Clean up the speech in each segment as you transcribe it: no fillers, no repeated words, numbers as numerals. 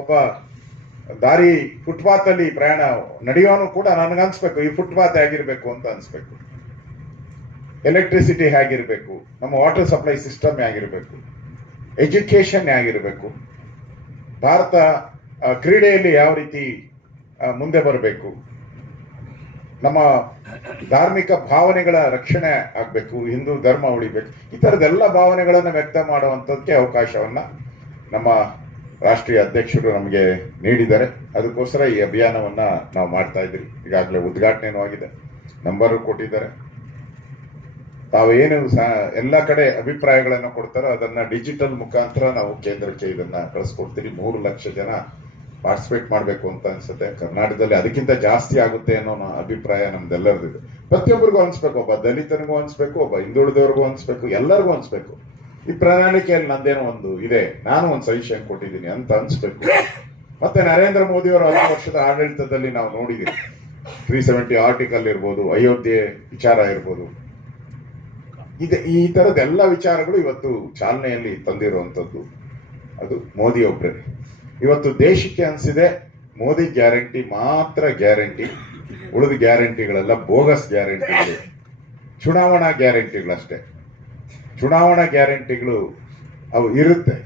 ಒಬ್ಬ ದಾರಿ ಫುಟ್ಪಾತ್ ಅಲ್ಲಿ ಪ್ರಯಾಣ ನಡೆಯೋನು ಕೂಡ ನನಗನ್ಸ್ಬೇಕು ಈ ಫುಟ್ಪಾತ್ ಹೇಗಿರ್ಬೇಕು ಅಂತ ಅನ್ಸ್ಬೇಕು. ಎಲೆಕ್ಟ್ರಿಸಿಟಿ ಹೇಗಿರ್ಬೇಕು, ನಮ್ಮ ವಾಟರ್ ಸಪ್ಲೈ ಸಿಸ್ಟಮ್ ಹೇಗಿರ್ಬೇಕು, ಎಜುಕೇಶನ್ ಹೇಗಿರ್ಬೇಕು, ಭಾರತ ಕ್ರೀಡೆಯಲ್ಲಿ ಯಾವ ರೀತಿ ಮುಂದೆ ಬರಬೇಕು, ನಮ್ಮ ಧಾರ್ಮಿಕ ಭಾವನೆಗಳ ರಕ್ಷಣೆ ಆಗ್ಬೇಕು, ಹಿಂದೂ ಧರ್ಮ ಉಳಿಬೇಕು, ಈ ತರದೆಲ್ಲ ಭಾವನೆಗಳನ್ನು ವ್ಯಕ್ತ ಮಾಡುವಂಥದ್ದಕ್ಕೆ ಅವಕಾಶವನ್ನ ನಮ್ಮ ರಾಷ್ಟ್ರೀಯ ಅಧ್ಯಕ್ಷರು ನಮಗೆ ನೀಡಿದ್ದಾರೆ. ಅದಕ್ಕೋಸ್ಕರ ಈ ಅಭಿಯಾನವನ್ನ ನಾವು ಮಾಡ್ತಾ ಇದ್ದೀವಿ. ಈಗಾಗಲೇ ಉದ್ಘಾಟನೆನೂ ಆಗಿದೆ, ನಂಬರು ಕೊಟ್ಟಿದ್ದಾರೆ. ತಾವೇನು ಎಲ್ಲ ಕಡೆ ಅಭಿಪ್ರಾಯಗಳನ್ನು ಕೊಡ್ತಾರೋ ಅದನ್ನ ಡಿಜಿಟಲ್ ಮುಖಾಂತರ ನಾವು ಕೇಂದ್ರಕ್ಕೆ ಇದನ್ನ ಕಳಿಸ್ಕೊಡ್ತೀವಿ. 3 ಲಕ್ಷ ಜನ ಪಾರ್ಟಿಸಿಪೇಟ್ ಮಾಡಬೇಕು ಅಂತ ಅನ್ಸುತ್ತೆ ಕರ್ನಾಟಕದಲ್ಲಿ. ಅದಕ್ಕಿಂತ ಜಾಸ್ತಿ ಆಗುತ್ತೆ ಅನ್ನೋ ಅಭಿಪ್ರಾಯ ನಮ್ದೆಲ್ಲರದಿದೆ. ಪ್ರತಿಯೊಬ್ಬರಿಗೂ ಅನ್ಸ್ಬೇಕು, ಒಬ್ಬ ದಲಿತನಿಗೂ ಅನ್ಸ್ಬೇಕು, ಒಬ್ಬ ಹಿಂದುಳಿದವ್ರಿಗೂ ಅನ್ಸ್ಬೇಕು, ಎಲ್ಲರಿಗೂ ಅನ್ಸ್ಬೇಕು. ಈ ಪ್ರಣಾಳಿಕೆಯಲ್ಲಿ ನಂದೇನೋ ಒಂದು ಇದೆ, ನಾನು ಒಂದು ಸಜೆಷನ್ ಕೊಟ್ಟಿದ್ದೀನಿ ಅಂತ ಅನ್ಸ್ಬೇಕು. ಮತ್ತೆ ನರೇಂದ್ರ ಮೋದಿ ಅವರ 5 ವರ್ಷದ ಆಡಳಿತದಲ್ಲಿ ನಾವು ನೋಡಿದ್ದೀವಿ, 370 ಆರ್ಟಿಕಲ್ ಇರ್ಬೋದು, ಅಯೋಧ್ಯೆ ವಿಚಾರ ಇರ್ಬೋದು, ಈ ತರದ ಎಲ್ಲ ವಿಚಾರಗಳು ಇವತ್ತು ಚಾಲನೆಯಲ್ಲಿ ತಂದಿರುವಂತದ್ದು ಅದು ಮೋದಿ ಒಬ್ಬರೇ. ಇವತ್ತು ದೇಶಕ್ಕೆ ಅನ್ಸಿದೆ ಮೋದಿ ಗ್ಯಾರಂಟಿ ಮಾತ್ರ ಗ್ಯಾರಂಟಿ, ಉಳಿದ ಗ್ಯಾರಂಟಿಗಳೆಲ್ಲ ಬೋಗಸ್ ಗ್ಯಾರಂಟಿಗಳು, ಚುನಾವಣಾ ಗ್ಯಾರಂಟಿಗಳಷ್ಟೇ. ಚುನಾವಣಾ ಗ್ಯಾರಂಟಿಗಳು ಅವು ಇರುತ್ತೆ,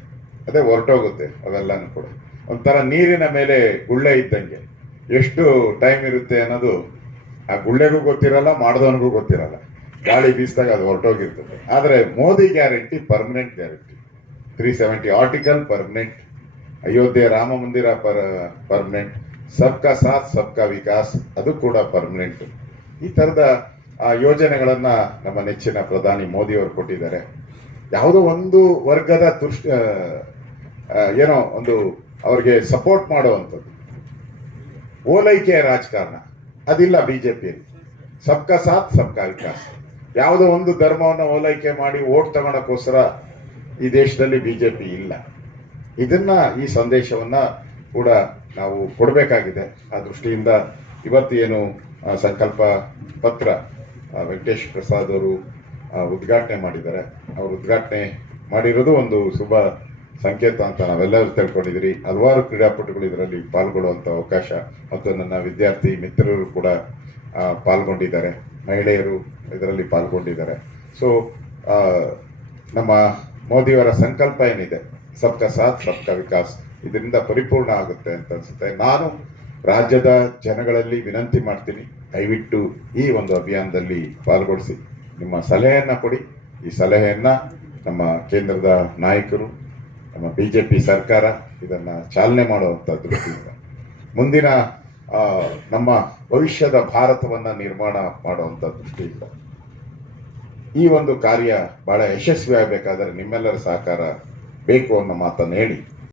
ಅದೇ ಹೊರಟೋಗುತ್ತೆ. ಅವೆಲ್ಲಾನು ಕೂಡ ಒಂಥರ ನೀರಿನ ಮೇಲೆ ಗುಳ್ಳೆ ಇದ್ದಂಗೆ, ಎಷ್ಟು ಟೈಮ್ ಇರುತ್ತೆ ಅನ್ನೋದು ಆ ಗುಳ್ಳೆಗೂ ಗೊತ್ತಿರಲ್ಲ, ಮಾಡಿದವನಿಗೂ ಗೊತ್ತಿರಲ್ಲ. ಗಾಳಿ ಬೀಸಿದಾಗ ಅದು ಹೊರಟೋಗಿರ್ತದೆ. ಆದ್ರೆ Modi guarantee permanent guarantee. 370 article permanent, Ayodhya Rama ಮಂದಿರ ಪರ್ಮನೆಂಟ್, ಸಬ್ಕಾ ಸಾಥ್ ಸಬ್ಕಾ ವಿಕಾಸ್ ಅದು ಕೂಡ ಪರ್ಮನೆಂಟ್. ಈ ತರದ ಯೋಜನೆಗಳನ್ನ ನಮ್ಮ ನೆಚ್ಚಿನ ಪ್ರಧಾನಿ ಮೋದಿ ಅವರು ಕೊಟ್ಟಿದ್ದಾರೆ. ಯಾವುದೋ ಒಂದು ವರ್ಗದ ಏನೋ ಒಂದು ಅವ್ರಿಗೆ ಸಪೋರ್ಟ್ ಮಾಡುವಂಥದ್ದು ಓಲೈಕೆಯ ರಾಜಕಾರಣ ಅದಿಲ್ಲ ಬಿಜೆಪಿಯಲ್ಲಿ. ಸಬ್ಕಾ ಸಾಥ್ ಸಬ್ಕಾ ವಿಕಾಸ್, ಯಾವುದೋ ಒಂದು ಧರ್ಮವನ್ನು ಓಲೈಕೆ ಮಾಡಿ ಓಟ್ ತಗೊಳಕ್ಕೋಸ್ಕರ ಈ ದೇಶದಲ್ಲಿ ಬಿಜೆಪಿ ಇಲ್ಲ. ಇದನ್ನ ಈ ಸಂದೇಶವನ್ನ ಕೂಡ ನಾವು ಕೊಡಬೇಕಾಗಿದೆ. ಆ ದೃಷ್ಟಿಯಿಂದ ಇವತ್ತು ಏನು ಸಂಕಲ್ಪ ಪತ್ರ ವೆಂಕಟೇಶ್ ಪ್ರಸಾದ್ ಅವರು ಉದ್ಘಾಟನೆ ಮಾಡಿದ್ದಾರೆ, ಅವರು ಉದ್ಘಾಟನೆ ಮಾಡಿರೋದು ಒಂದು ಶುಭ ಸಂಕೇತ ಅಂತ ನಾವೆಲ್ಲರೂ ತಿಳ್ಕೊಂಡಿದ್ದೀರಿ. ಹಲವಾರು ಕ್ರೀಡಾಪಟುಗಳು ಇದರಲ್ಲಿ ಪಾಲ್ಗೊಳ್ಳುವಂತ ಅವಕಾಶ, ಮತ್ತು ನನ್ನ ವಿದ್ಯಾರ್ಥಿ ಮಿತ್ರರು ಕೂಡ ಪಾಲ್ಗೊಂಡಿದ್ದಾರೆ, ಮಹಿಳೆಯರು ಇದರಲ್ಲಿ ಪಾಲ್ಗೊಂಡಿದ್ದಾರೆ. ಸೊ ನಮ್ಮ ಮೋದಿಯವರ ಸಂಕಲ್ಪ ಏನಿದೆ ಸಬ್ಕಾ ಸಾಥ್ ಸಬ್ಕಾ ವಿಕಾಸ್, ಇದರಿಂದ ಪರಿಪೂರ್ಣ ಆಗುತ್ತೆ ಅಂತ ಅನ್ಸುತ್ತೆ. ನಾನು ರಾಜ್ಯದ ಜನಗಳಲ್ಲಿ ವಿನಂತಿ ಮಾಡ್ತೀನಿ, ದಯವಿಟ್ಟು ಈ ಒಂದು ಅಭಿಯಾನದಲ್ಲಿ ಪಾಲ್ಗೊಳಿಸಿ, ನಿಮ್ಮ ಸಲಹೆಯನ್ನ ಕೊಡಿ. ಈ ಸಲಹೆಯನ್ನ ನಮ್ಮ ಕೇಂದ್ರದ ನಾಯಕರು, ನಮ್ಮ ಬಿಜೆಪಿ ಸರ್ಕಾರ ಇದನ್ನ ಚಾಲನೆ ಮಾಡುವಂತ ದೃಷ್ಟಿಯಿಂದ ಮುಂದಿನ ನಮ್ಮ ಭವಿಷ್ಯದ ಭಾರತವನ್ನ ನಿರ್ಮಾಣ ಮಾಡುವಂತ ದೃಷ್ಟಿಯಿಂದ ಈ ಒಂದು ಕಾರ್ಯ ಬಹಳ ಯಶಸ್ವಿ ಆಗಬೇಕಾದರೆ ನಿಮ್ಮೆಲ್ಲರ ಸಹಕಾರ ಬೇಕು ಅನ್ನೋ ಮಾತನ್ನು ಹೇಳಿ